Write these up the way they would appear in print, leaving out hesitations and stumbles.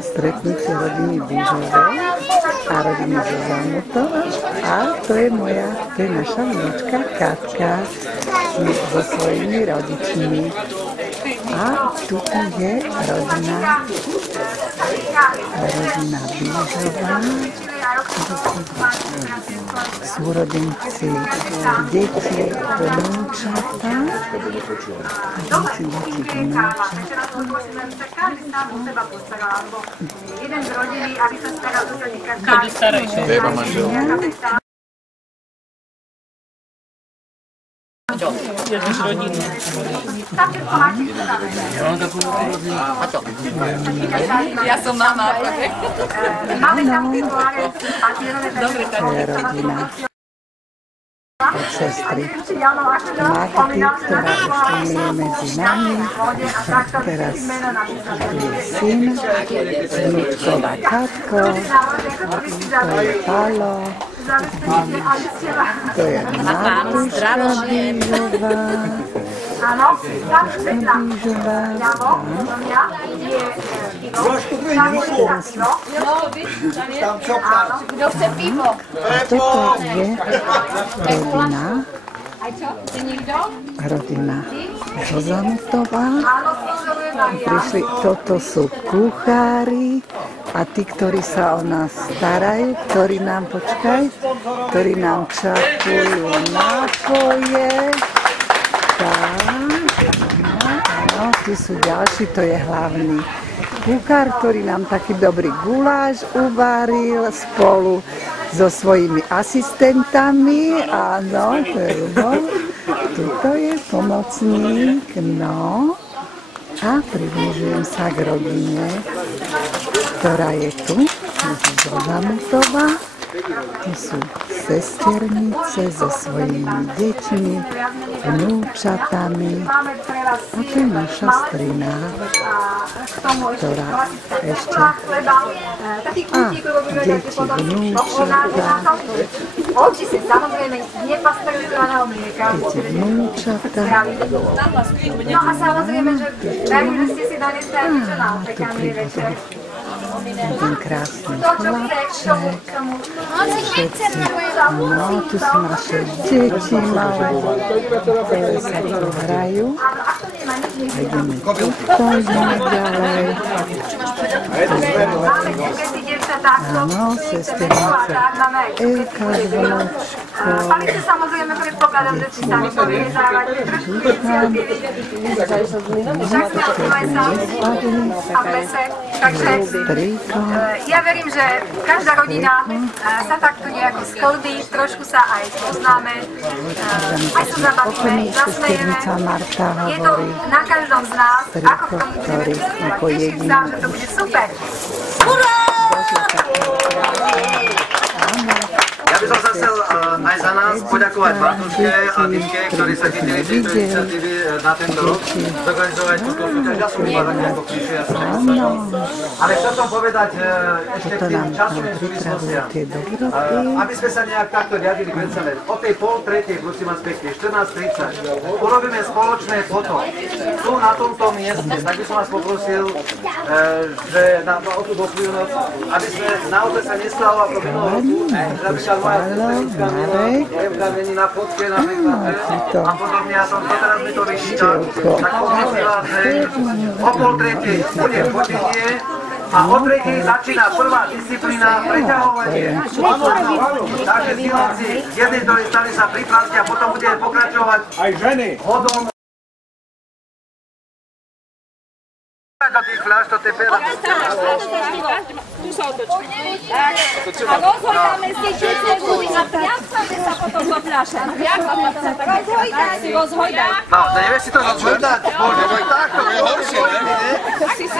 Stretnutie rodiny Bížovej a rodiny Zuzanutova. A to je naša vnúčka Katka so svojimi rodičmi. A tu je rodina Bížová. Súrodenci, deti, vnúčata. Ja som mama. Dobre, to je rodina od sestry Magdy, ktorá už nie je medzi nami. Teraz tu je syn, vnúčková Katko, to je Palo, to je Martuška Bížová. Kto chce pivo? A toto je rodina Zozamutová. Toto sú kuchári a tí, ktorí sa o nás starajú, ktorí nám čakujú nápoje. Áno, tu sú ďalší, to je hlavný kuchár, ktorý nám taký dobrý guláš uvaril spolu so svojimi asistentami. Áno, to je Ľubov. Tuto je pomocník, no. A približujem sa k rodine, ktorá je tu, Zozamutová. Tu sú sesternice so svojimi deťmi, vnúčatami. A to je naša strina, ktorá ešte... A deti, vnúčata. Deti, vnúčata. No a samozrejme, že verím, že ste si donesli aj niečo na opekaný večer. Jeden krásny chlapček. No, tu sú naše deti malé, ktoré sa tu hrajú. Ideme tuto, ideme ďalej. Áno, sesternica Elka s vnúčkou. Samozrejme, predpokladám, že si sami poviete závať trošku a plese. Takže ja verím, že každá rodina sa takto nejako sklbí, trošku sa aj poznáme, aj sa zabavíme, zasmejeme. Je to na každom z nás, ako k tomu budeme pristupovať. Teším sa, že to bude super. Hurá! Ja by som sa chcel aj za nás poďakovať Bartuške a Týške, ktorí sa chytili tejto iniciatívy na tento rok, zorganizovať túto súťaž. Ja som iba taký ako klišé, ja som nepostačal. Ale chcel som povedať ešte k tým časovým súvislostiam. Aby sme sa nejak takto riadili pred sebe. O tej 2:30, prosím vás pekne, 14:30, urobíme spoločné foto. Tu na tomto mieste, tak by som vás poprosil, že na tú dochvíľnosť, aby sme naozaj sa nestalo ako minulého roku, moja sesterická Evka není na fotke napríklad, a podobne, a som to teraz mi to vyčítal, tak poprosím vás, že o 2:30 bude fotenie a o 3:00 začína prvá disciplína preťahovanie. Takže diváci z jednej druhej strany sa pripravte a potom budeme pokračovať hodom. Do tých fľaš, to tepera. Tu sa otočí. A rozhoďame si čísleku a viacame sa potom do fľaše. Tak si rozhojdaj. No, nevieš si to rozhojdať? Bože, no takto, to je horšie, ne? Si si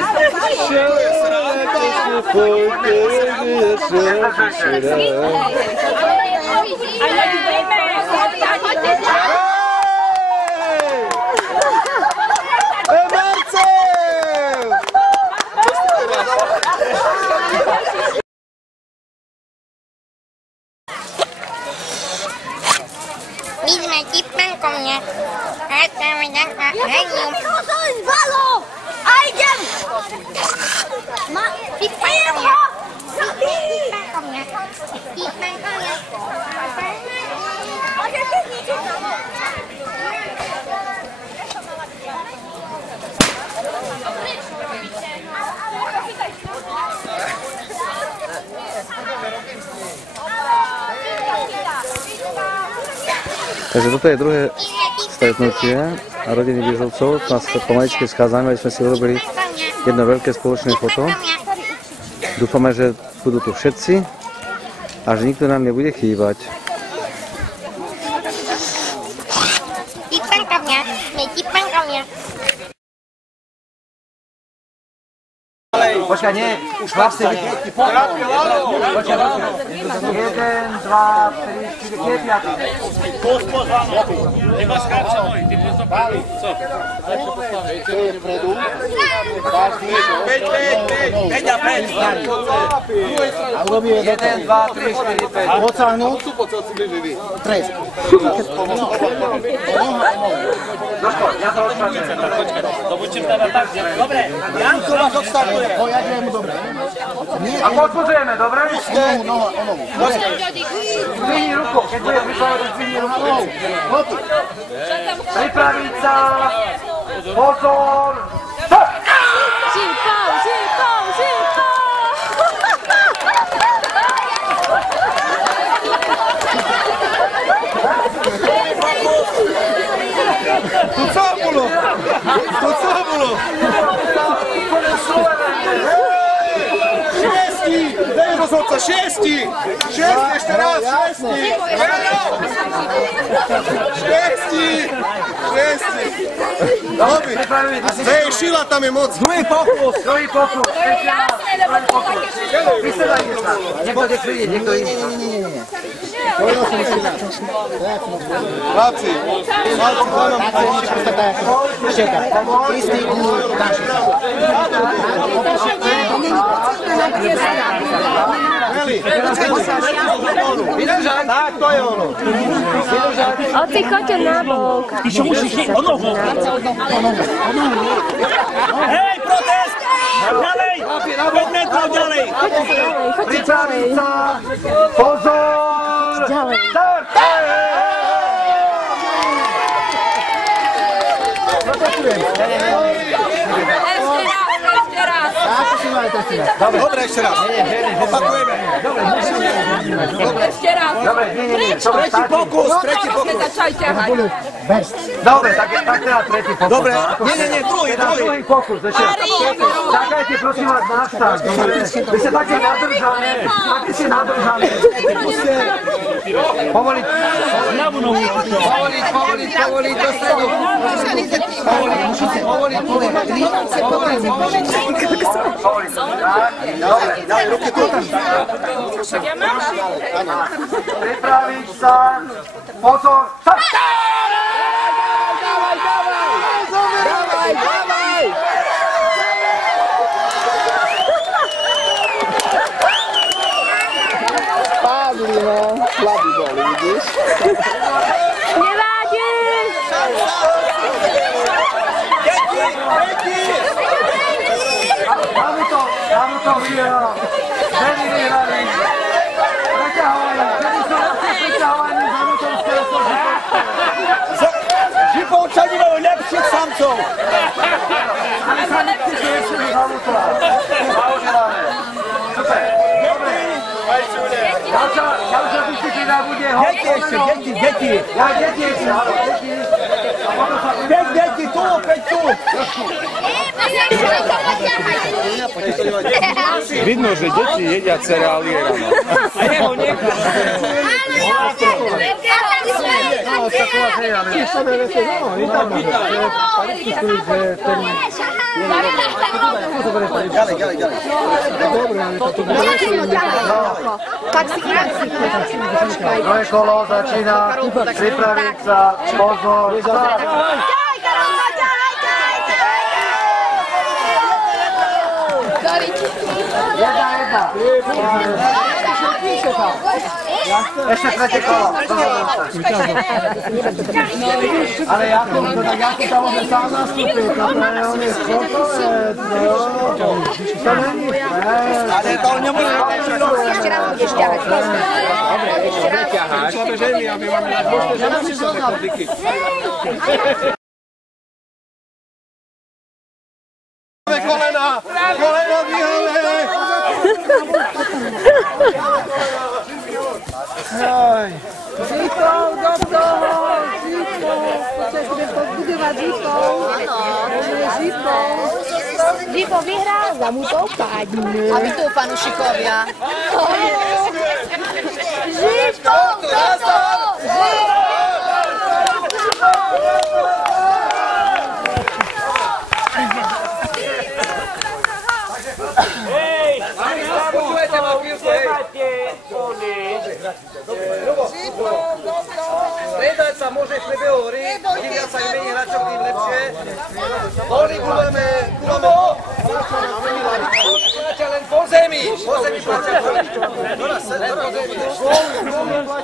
Takže toto je druhé stretnutie rodiny Bižovcov. Nás pomaličky schádzame, aby sme si urobili jedno veľké spoločné foto. Dúfame, že budú tu všetci a že nikto nám nebude chýbať. Počkaj, nie, chlapci, počkaj, 1, 2, 3, 4, 5. Neba skáče nohy, ty pozor, co? Peť a peť. 1, 2, 3, 4, 5. Pocáhnuť. Trest. Doško, ja to odpracujem. To budem teda tak, dobre. Janko vás odstavuje. Pojaďujem mu dobre. A podpořujeme, dobre? Nohu. Zvihni ruku, keď bude pripravať, zvihni ruku. Pripraviť sa. Pozor. Stop! To co bolo? Šiesti! Daj rozhodca, šiesti! Ešte raz, šiesti! Dobre. Hej, Šila, tam je moc. Druhý pokus. Vysedajte sa. Nebudete chvíli, niekto iný. Chlapci, hľadám Istý Tak, to je ono. Oci, choďte nabok. Ty čo musíš ísť o nohu? Hej, protest! Ďalej! 5 metrov ďalej! Pripraviť sa. Pozor. Ďalej. Start! Dobre, ešte raz. Opakujeme. Ešte raz. Dobre, nie. Tretí pokus. Začajte ťahať. Dobre, tak teda tretí pokus. Dobre, nie, druhý. Druhý pokus, ešte. Čakajte, prosím vás, na štart. Vy ste také nadržané. Povoliť. Povoliť do stredu. Dobre, daj ruky tu. Pripraviť sa. Pozor. Start! Dávaj! Padli, no. Slabí boli, vidíš? Nevádí! Dámu to vyhralo. Ženy vyhrali. Preťahovanie. Ženy sú preťahovaní za motorského složitého. Žipovčani majú lepších samcov. Ale sa nechcete ešte za motora. Blahoželáme. Super. Ďalšia disciplína bude Deti ešte. Ja, deti ešte, áno, deti. A potom sa... 5 detí, tu, 5 tu. Vidno, že deti jedia cereálie ráno. A jeho nechá. Druhé kolo začína. Pripraviť sa. Pozor. Start. Jedna. Ešte tretie kolo. Ale ja to tam môžem sám nastúpiť. On je sportovec. To není. Ale to nebude. Ešte raz budeš ťahať. Ešte raz ťaháš. Aby máme na dôšte, že musíš do tej kompliky. Kolena vyhale! Žipov do toho! Žipov! Počkaj, budem podbudovať Žipov. Žipov. Žipov vyhrá, za mu to padne. A vy tu, fanúšikovia. Žipov do toho! Striedať sa môže v priebehu hry, kým viac sa imení hráčov, tým lepšie. Boli budeme len po zemi. Po zemi platia. Len po zemi.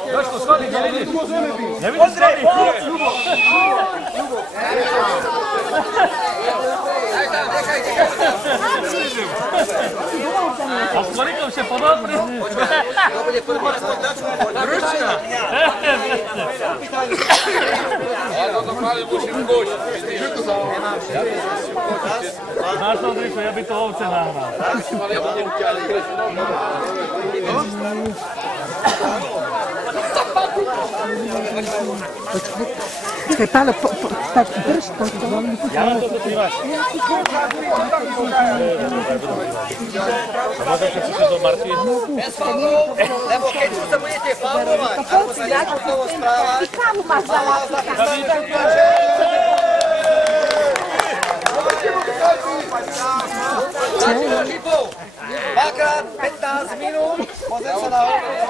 Trošku schodí, pozri! Daj tam, nechaj. A s Morikom się podobny? To bude podpísať značku. Rušina. Máš to, Driku, ja by to ovce nahral. Počkaj, Pálo, tak drž to. Ja mám to ty máš. A môžem keď si to do Marty? Bez faulov, lebo keď sa budete faulovať, alebo sa nešportovo správať, Kámu máš za láska? Začína Žipov. Dvakrát 15 minút. Pozriem sa na hodinu.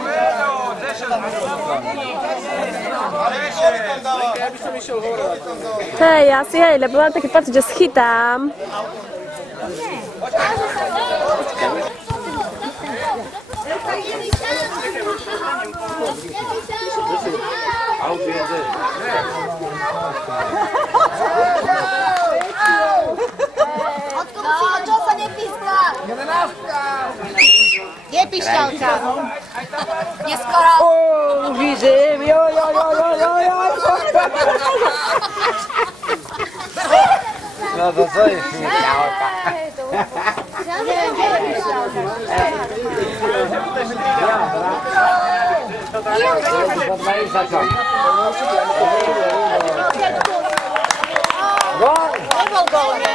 Hej, asi hej, lebo mám taký pocit, že schytám. Čo sa nepískla? Je pišťalka. Neskoro. Vidím, jo. No to co je šmíťalka? Nebol gól, ne?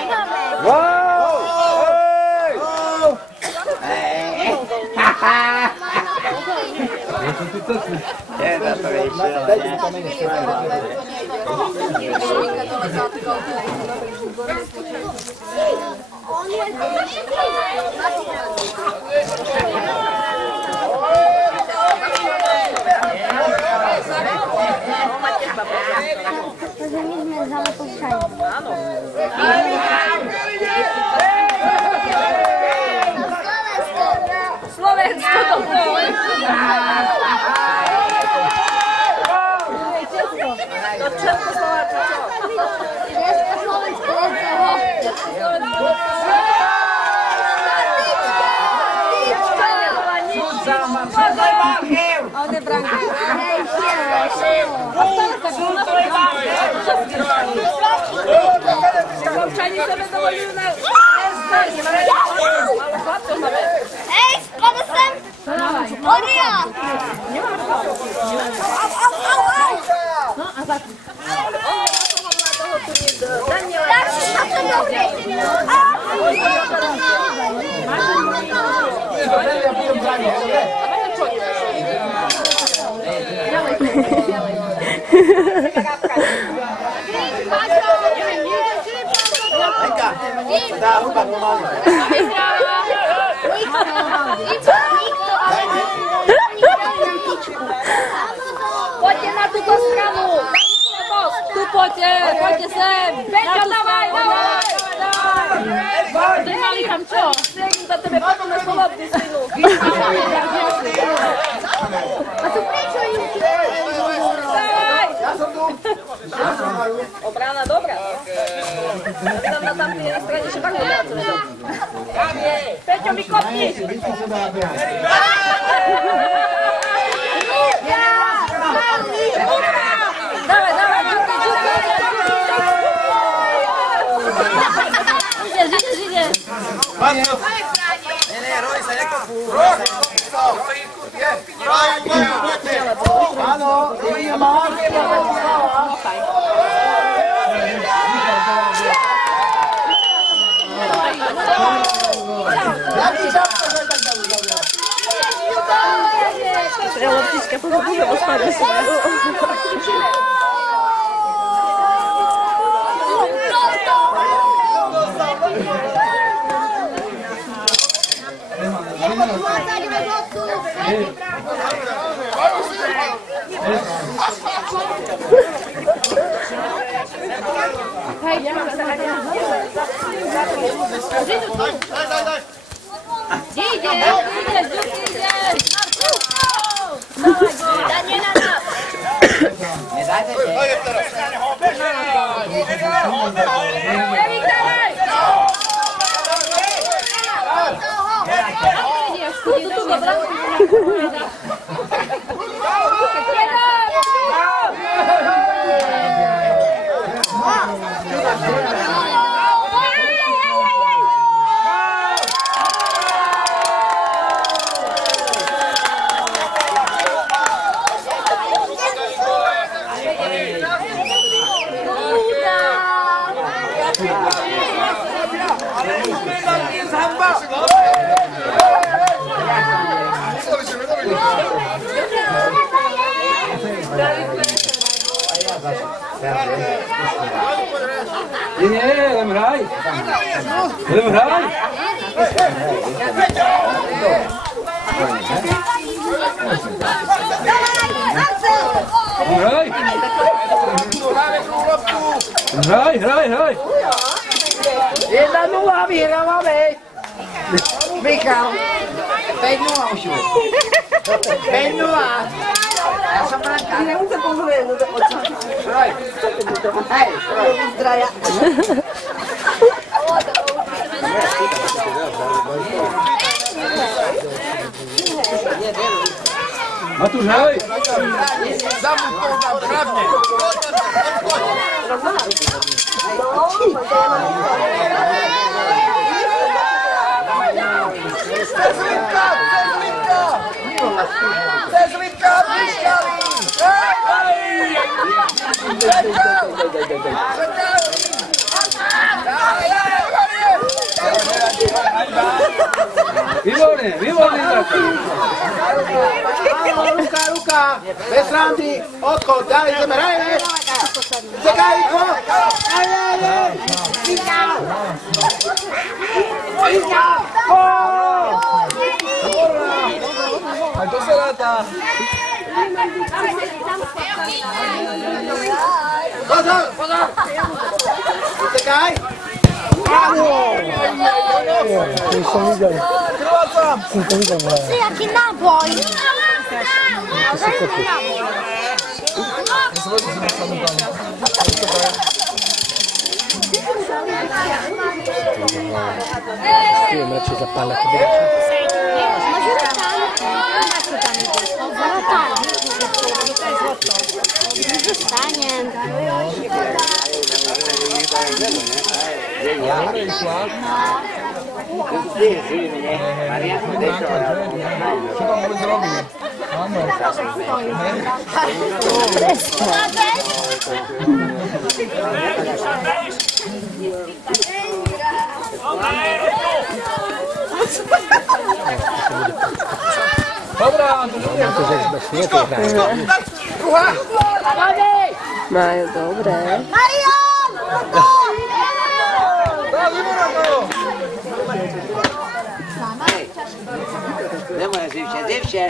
Slovensko to bolo. To Českoslováčko On je branka. Občani sebe dovolujú na... Hej, spada sem! Oria! Tak si na to dobre! Dá hudba normálne. Poďte na túto stranu! Tu poďte sem! Peťo, dávaj! Držali tam čo? Za tebe potom na slobodný synu! A tu prečo im Obrana dobra. Tam na tamtej stronie się tak obracuje. Peťo, mi kopni! Dawaj, dawaj, idziesz. Nie, Roy sa nekopú. Áno, je máš. Treba loptička po gule pospade svoju. Nie, len hraj. Len hraj. Hraj. 1-0 vyhrávame. Michal, 5-0 už. 5-0. Ja som Branka. Ty nemusím pozrieť do očí. Hej, zdraja. Matúš, hraj. Zamúkol nám hravne. Cez Lidka, Pišťali! Výborný. Ruka, bez randy, odchod, ďalej ideme, hrajeme! Čekaj, Iko! Aj to sa ráta. Pozor! Čekaj! Áno! Trvácam! Si jaký náboj? Radšej zapáľa. Zostanem. Čo tam vôbec robí? Áno. Dobrá, to že iba šviete hrajú. Majú dobré. Marian! Nemoj, zivšie.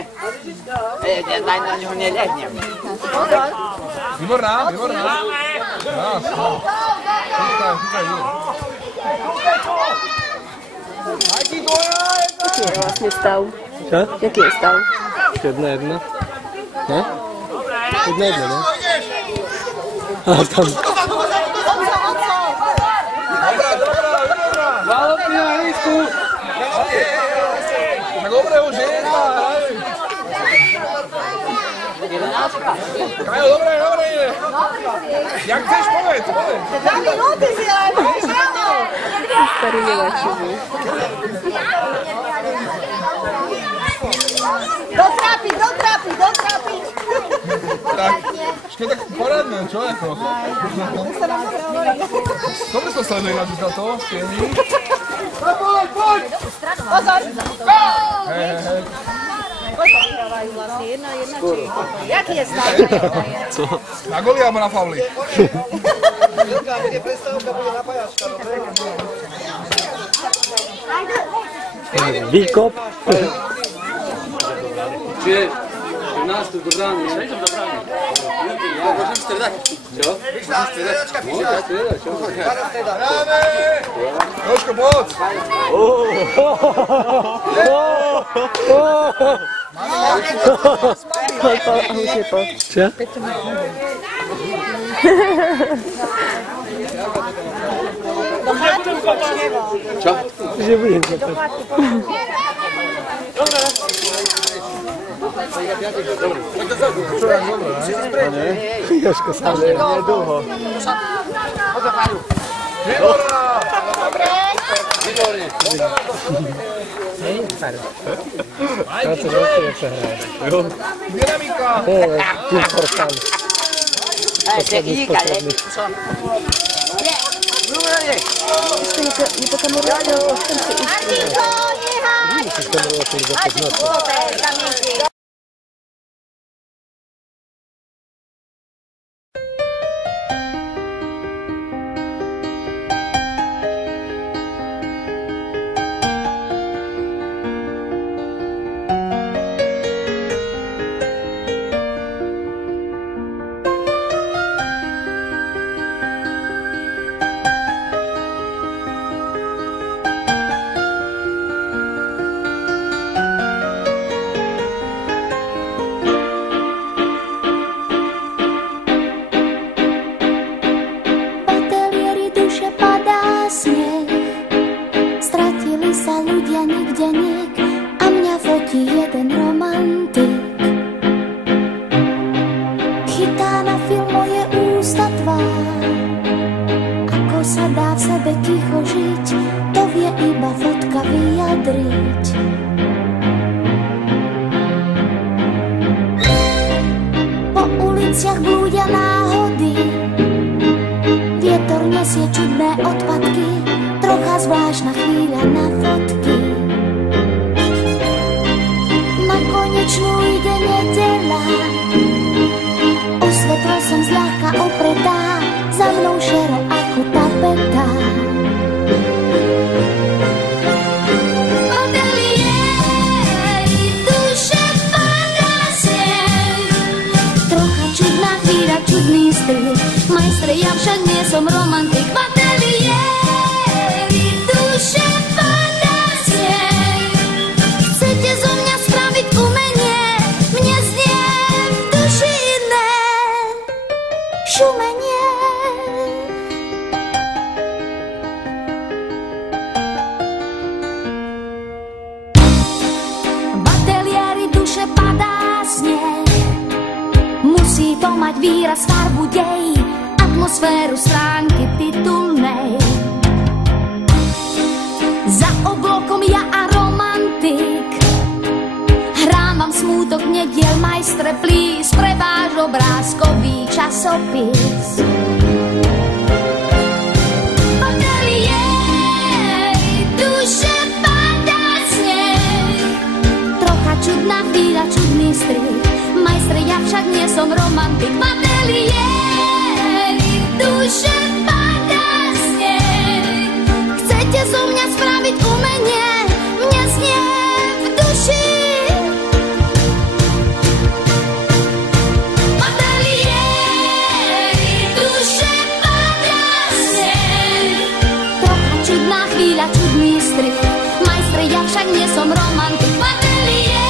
Daj na ňu neľahnem. Výborná. Je vlastne stav. Čo? Jaký je stav? 1-1. Ne? 1-1, ne? A tam... Zálopni na hejsku! Tak dobre už je, Kajo, dobre ide. Jak chceš, povedz. 2 minúty si len, Starý nevačivý. Dotrápiť. Tak, ešte tak poradné, čo je to? Dobre to sleduje na to, stieni. Poď! Pozor! Hej. Koľko vyhrávajú vlastne? 1-1 či? Jaký je stav? Co? Na goli alebo na fauli? Výkop. Čiže u nás tu do brány, ne? Do brány. Ja môžem stredať. Čo? Môžem stredať. Môžem stredať, čo? Bráne! Jožko, poď! Čo? Čo? Že budem kopať. Jožko sa nie dlho. Výborne! Dynamika! Technika, ne? Nie pokamerujte, chcem si ísť. Majstre, ja však nie som romantik. V ateliéri duše fantácie. Chcete zo mňa spraviť umenie, mne znie v duši iné šumenie. V ateliéri duše padá sneh. Musí to mať výraz, farbu, dej, atmosféru stránky titulnej. Za oblokom ja a romantik, hrám vám smútok nediel, majstre, please, pre váš obrázkový časopis. Ateliéri duše padá sneh. Trocha čudná chvíľa, čudný strih. Majstre, ja však nie som romantik. V ateliéri duše padá sneh. Chcete zo mňa spraviť umenie, mne znie v duši. V ateliéri duše padá sneh. Trocha čudná chvíľa, čudný strih. Majstre, ja však nie som romantik. V ateliéri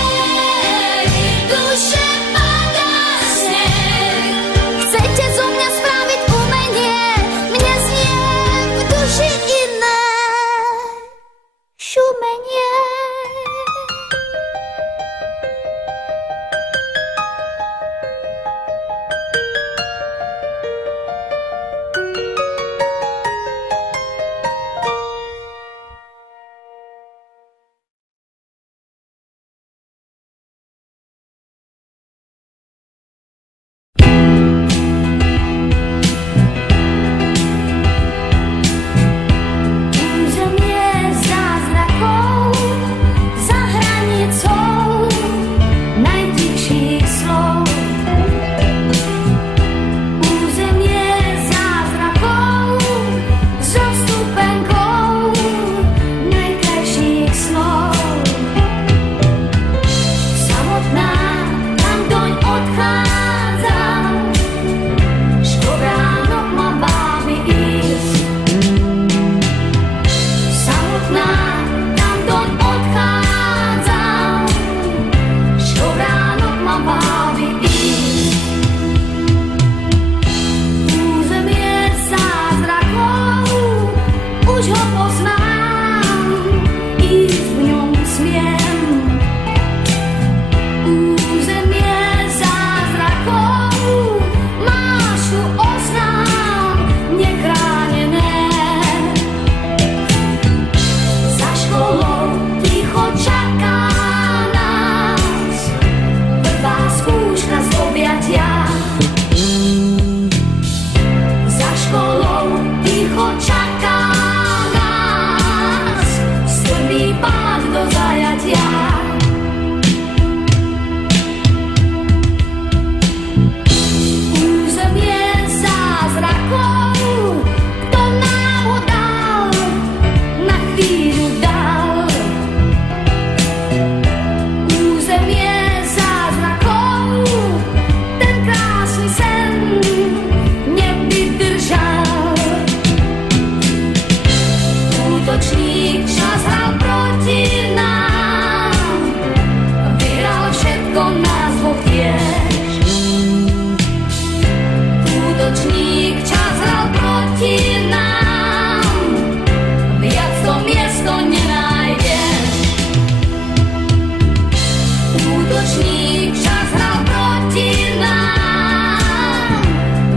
Útočník čas hral proti nám,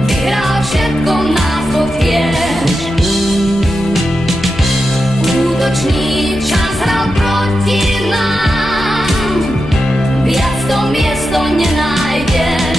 vyhral všetko, nás dvoch tiež. Útočník čas hral proti nám, viac to miesto nenájdeš.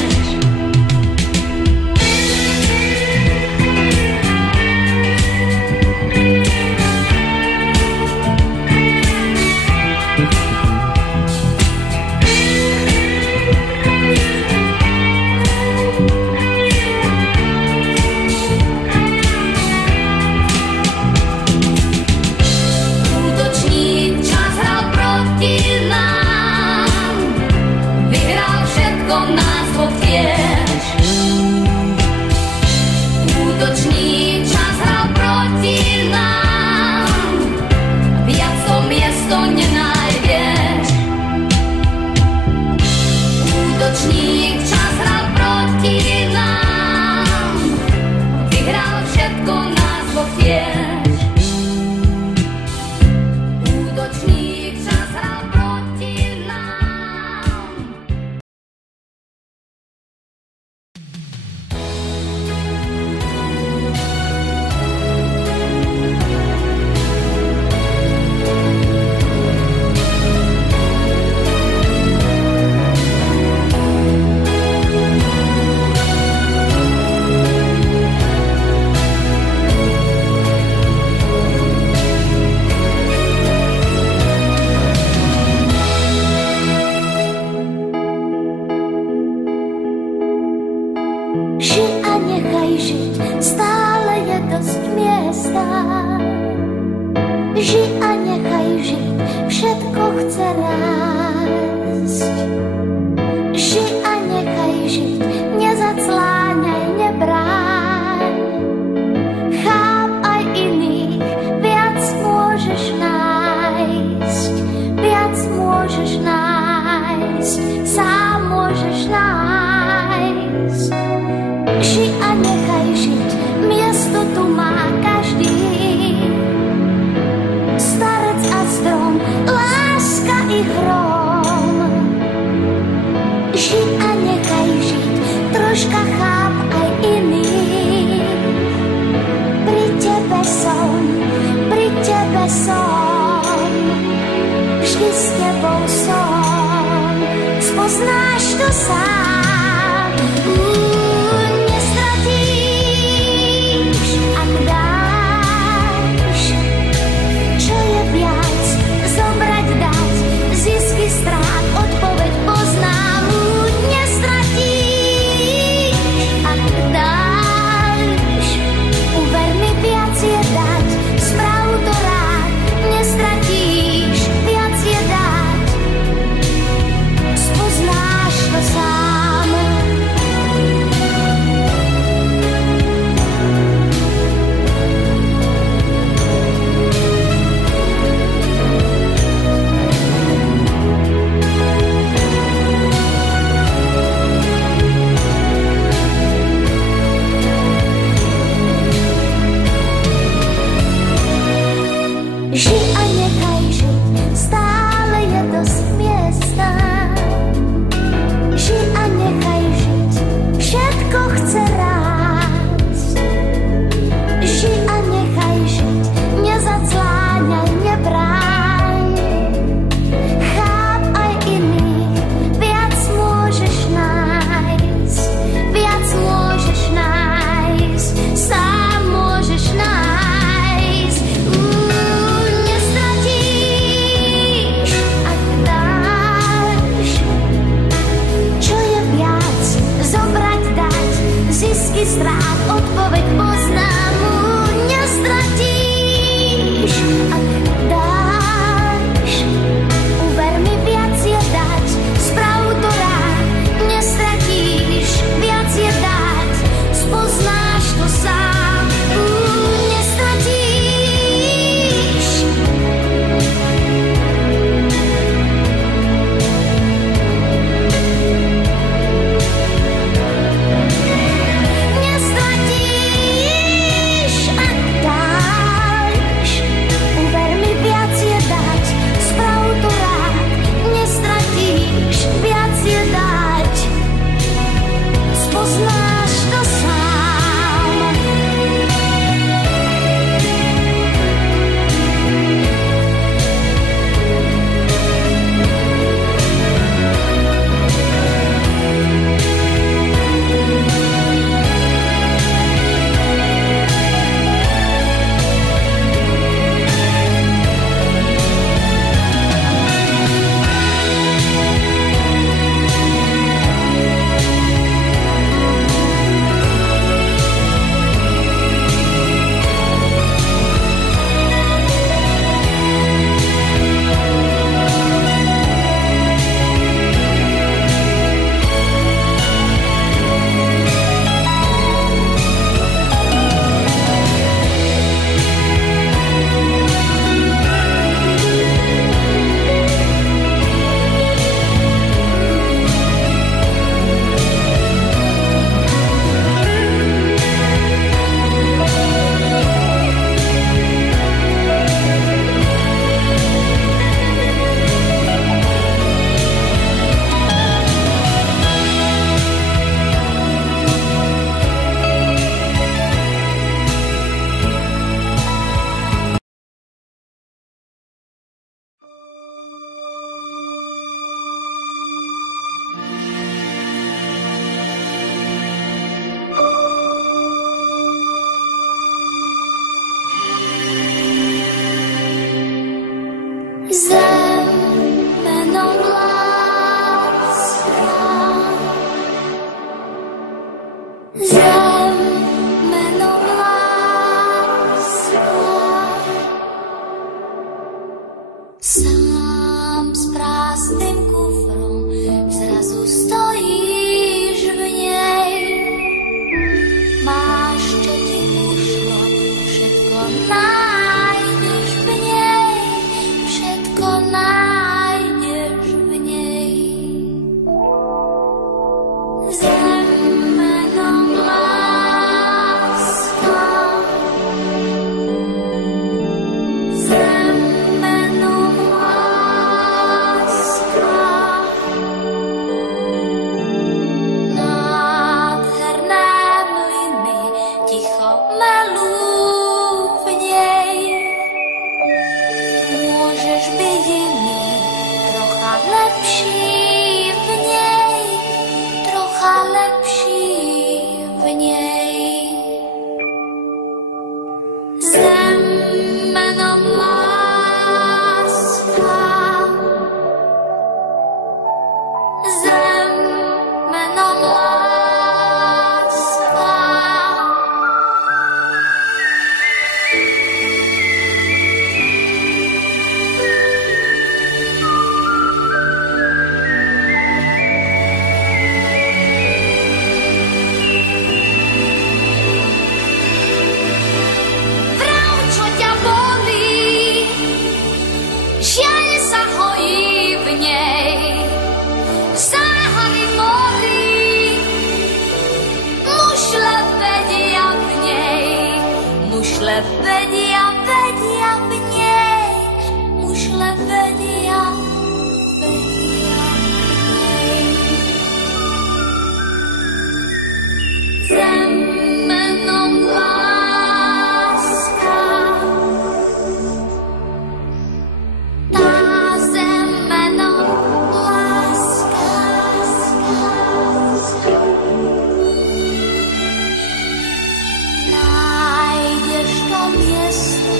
lepší v nej, trocha lepší v nej. Zem menom láska, zem menom láska. Vrav, čo ťa bolí, žiaľ sa hojí v nej. Záhady morí, mušle vedia v nej, mušle vedia v nej, mušle vedia v nej. Zem menom láska, tá zem menom láska. Nájdeš to miesto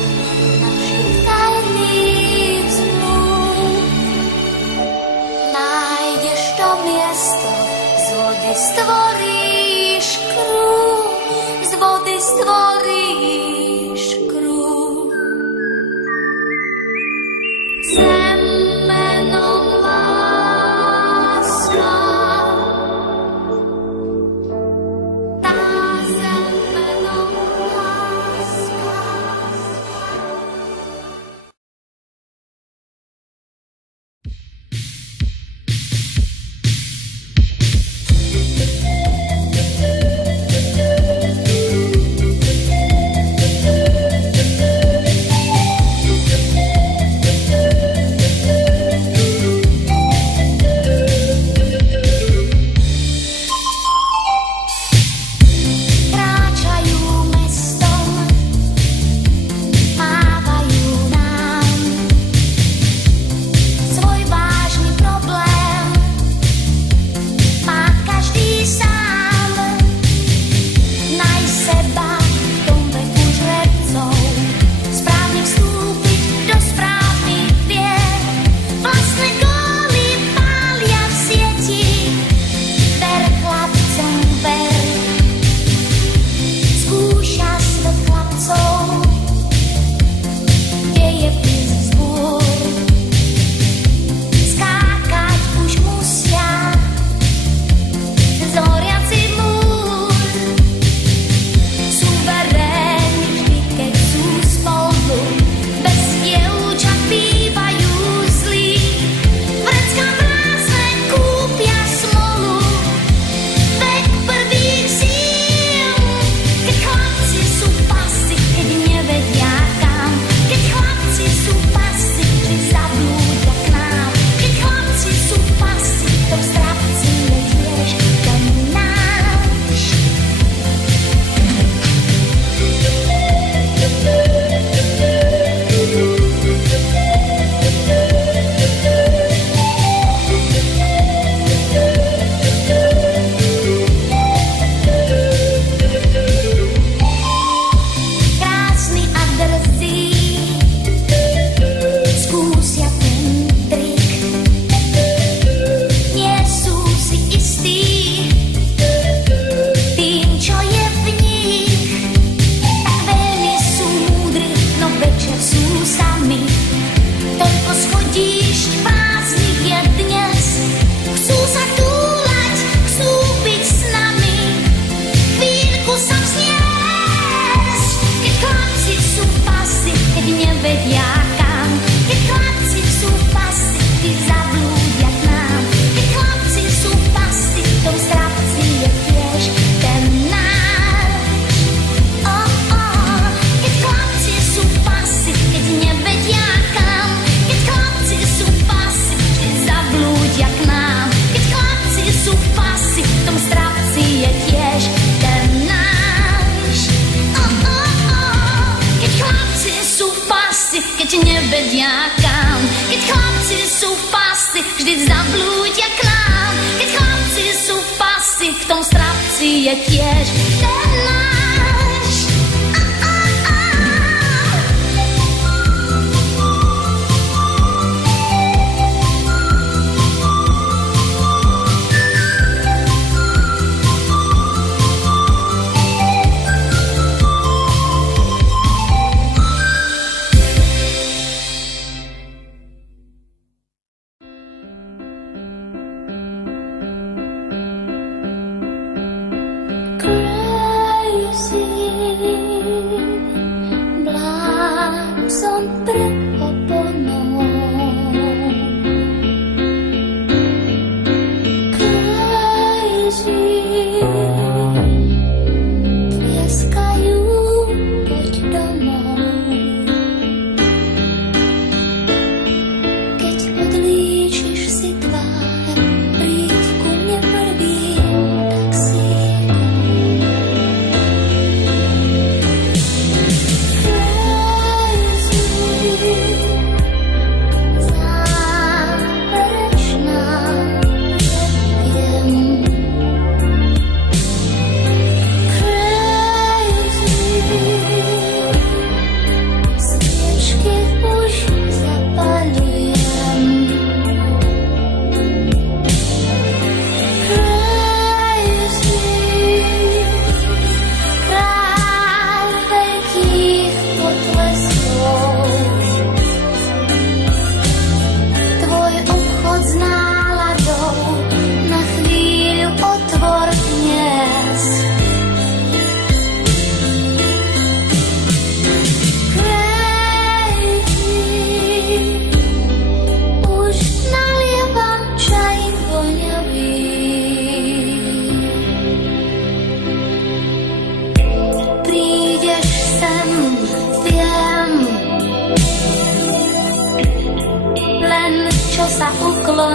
našich tajných zmluv, nájdeš to miesto, z vody stvoríš kruh, z vody stvoríš kruh. Zem menom láska, tá zem menom láska.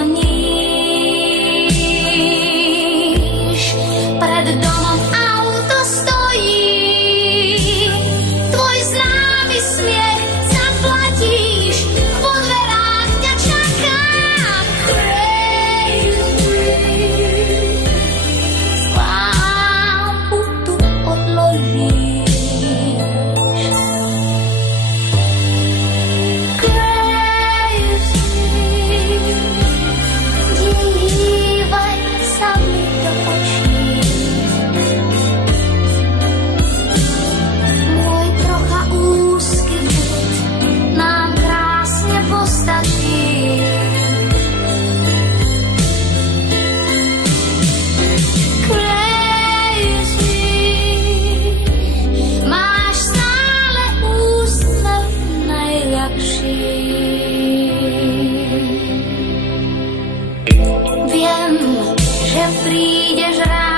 zvoníš, pred domom auto stojí, tvoj známy smiech zaplatíš, vo dverách ťa čaká slávu tu odložíš. Dívaj sa mi do očí, môj trocha úzky byt nám krásne postačí. Crazy, máš stále úsmev najľahší. Viem, že prídeš rád.